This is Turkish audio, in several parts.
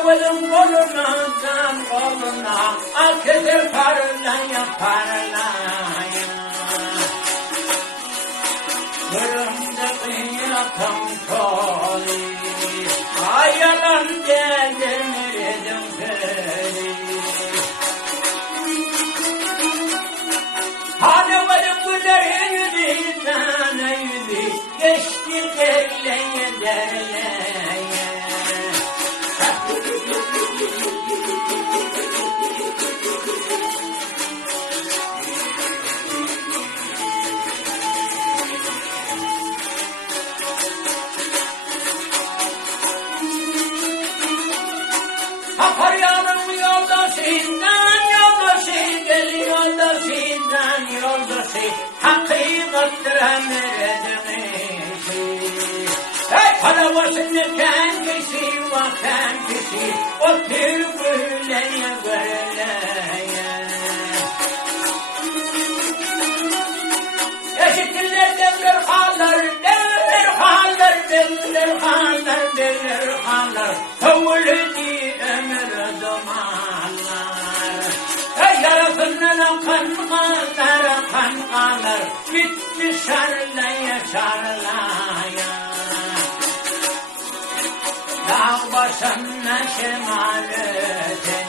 Arabanın kolundan koluna akıdır parlaya parlaya. Kırımda yakam koli ayalan gelmedim seni. Hani varım bunların yüzü tane yüzü geçti derleye derleye. Aparyanın yoldasından yoldası gel yoldasından yoldası hakikattır emredin işi. Hey palavasını kendisi ve kendisi otur böyleye böyleye. Eşitler devler haller devler haller devler haller devler haller tavuldi ömür zamanlar. Ey yarasından kan kalır bitti şarlaya şarlaya. Dağ başına şemaletin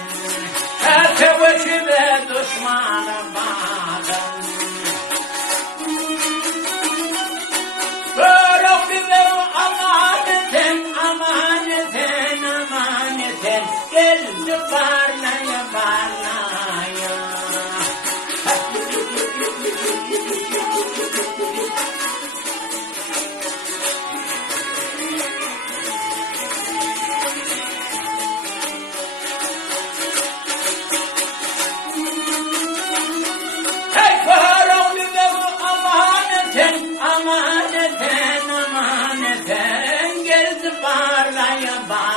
her tebaşı ve düşmanı bağın. Amanetin geldi parlaya parlaya. Hey baharım bir amanetin geldi parlaya parlaya.